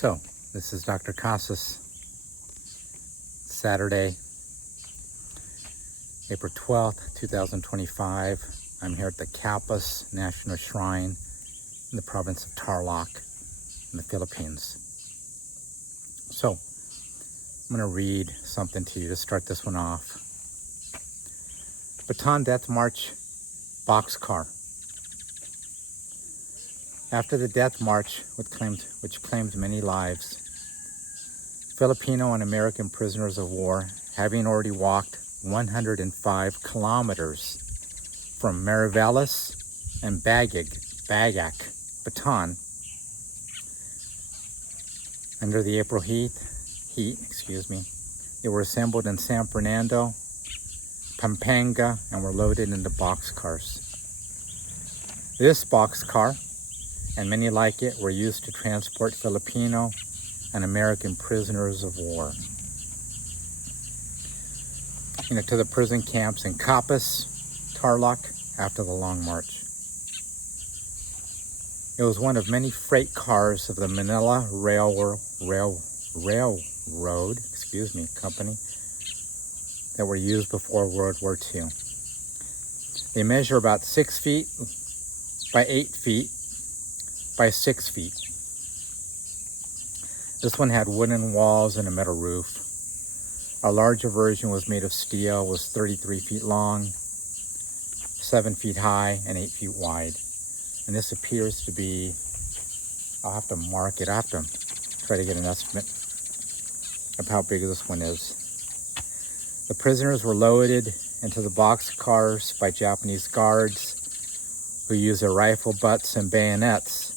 So, this is Dr. Casas, Saturday, April 12th, 2025. I'm here at the Capas National Shrine in the province of Tarlac in the Philippines. So, I'm going to read something to you to start this one off. Bataan Death March Boxcar. After the death march, which claimed many lives, Filipino and American prisoners of war, having already walked 105 kilometers from Mariveles and Bagac, Bataan, under the April heat, they were assembled in San Fernando, Pampanga, and were loaded into boxcars. This boxcar and many like it were used to transport Filipino and American prisoners of war to the prison camps in Capas, Tarlac, after the Long March. It was one of many freight cars of the Manila Railroad Company that were used before World War II. They measure about 6 feet by 8 feet by 6 feet. This one had wooden walls and a metal roof. A larger version was made of steel, was 33 feet long, 7 feet high, and 8 feet wide. And this appears to be, I'll have to mark it. I have to try to get an estimate of how big this one is. The prisoners were loaded into the boxcars by Japanese guards who used their rifle butts and bayonets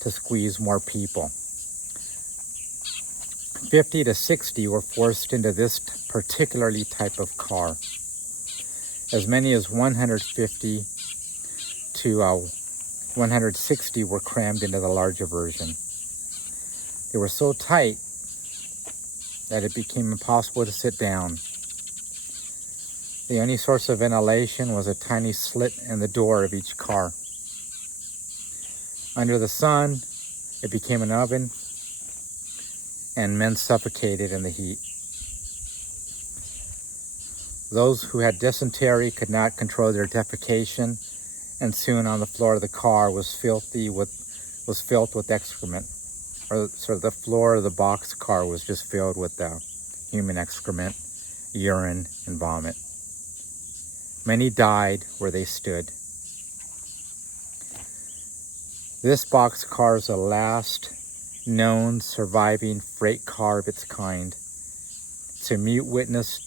to squeeze more people. 50 to 60 were forced into this particularly type of car. As many as 150 to 160 were crammed into the larger version. They were so tight that it became impossible to sit down. The only source of ventilation was a tiny slit in the door of each car. Under the sun, it became an oven, and men suffocated in the heat. Those who had dysentery could not control their defecation, and soon on the floor of the car was filled with excrement. So the floor of the box car was just filled with human excrement, urine, and vomit. Many died where they stood. This boxcar is the last known surviving freight car of its kind. It's a mute witness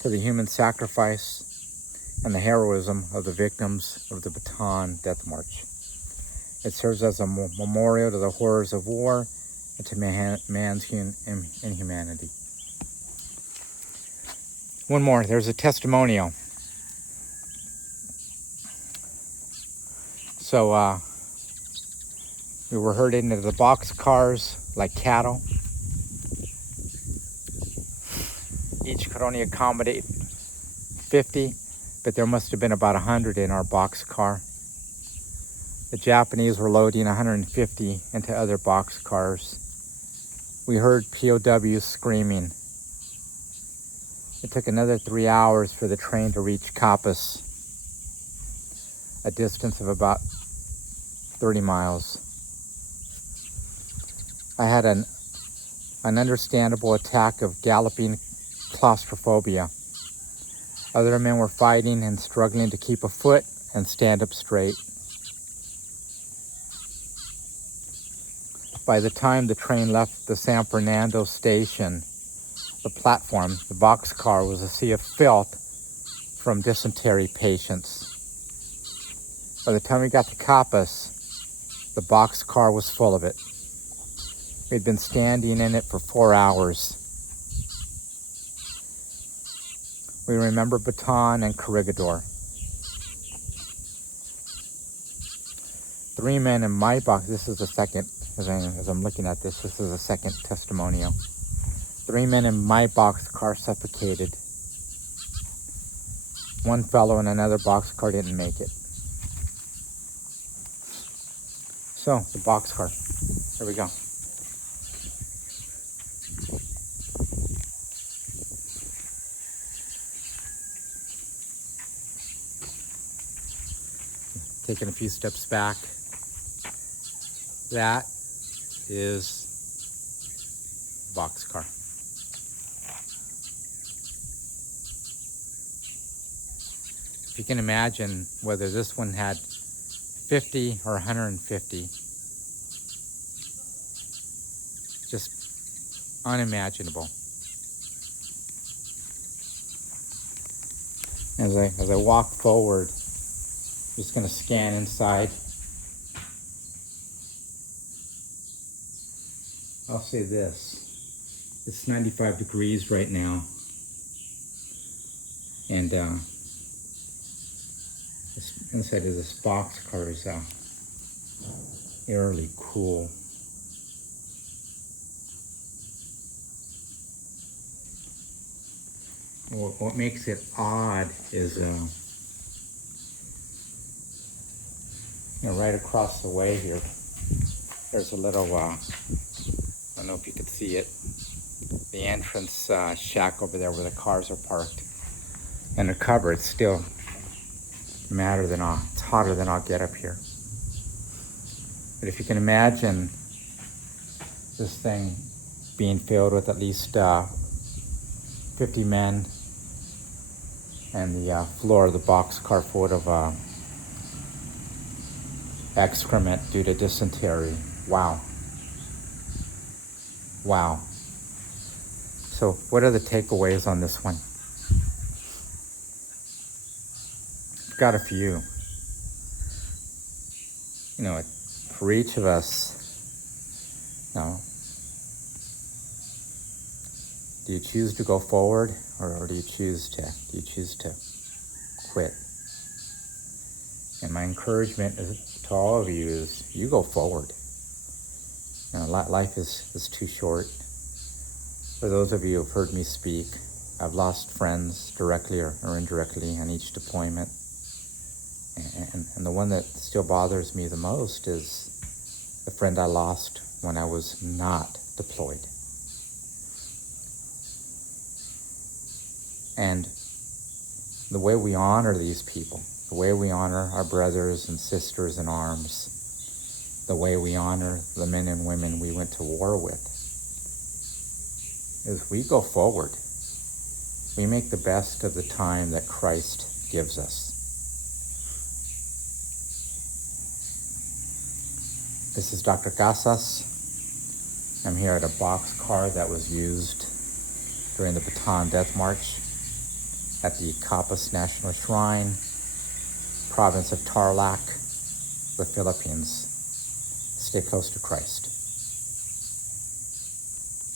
to the human sacrifice and the heroism of the victims of the Bataan Death March. It serves as a memorial to the horrors of war and to man's inhumanity. One more, there's a testimonial. So, we were herded into the boxcars like cattle. Each could only accommodate 50, but there must have been about 100 in our boxcar. The Japanese were loading 150 into other boxcars. We heard POWs screaming. It took another 3 hours for the train to reach Capas, a distance of about 30 miles. I had an understandable attack of galloping claustrophobia. Other men were fighting and struggling to keep a foot and stand up straight. By the time the train left the San Fernando station, the platform, the boxcar, was a sea of filth from dysentery patients. By the time we got to Capas, the boxcar was full of it. We'd been standing in it for 4 hours. We remember Bataan and Corregidor. 3 men in my box, this is the second, as I'm looking at this is the second testimonial. 3 men in my boxcar suffocated. 1 fellow in another boxcar didn't make it. So, the boxcar. There we go. taking a few steps back. That is Boxcar. If you can imagine whether this one had 50 or 150, just unimaginable. As I walk forward, I'm just going to scan inside. I'll say this, it's 95 degrees right now, and this inside of this boxcar is eerily cool. What makes it odd is right across the way here, there's a little, I don't know if you could see it, the entrance shack over there where the cars are parked. And the cover, it's still it's hotter than I'll get up here. But if you can imagine this thing being filled with at least 50 men, and the floor of the boxcar full of excrement due to dysentery. Wow. Wow. So what are the takeaways on this one? I've got a few. For each of us, do you choose to go forward, or do you choose to quit? And my encouragement to all of you is, you go forward. Life is too short. For those of you who have heard me speak, I've lost friends directly or indirectly on each deployment. And the one that still bothers me the most is the friend I lost when I was not deployed. And the way we honor these people, the way we honor our brothers and sisters in arms, the way we honor the men and women we went to war with, is we go forward. We make the best of the time that Christ gives us. This is Dr. Casas. I'm here at a boxcar that was used during the Bataan Death March at the Capas National Shrine, province of Tarlac, the Philippines. Stay close to Christ.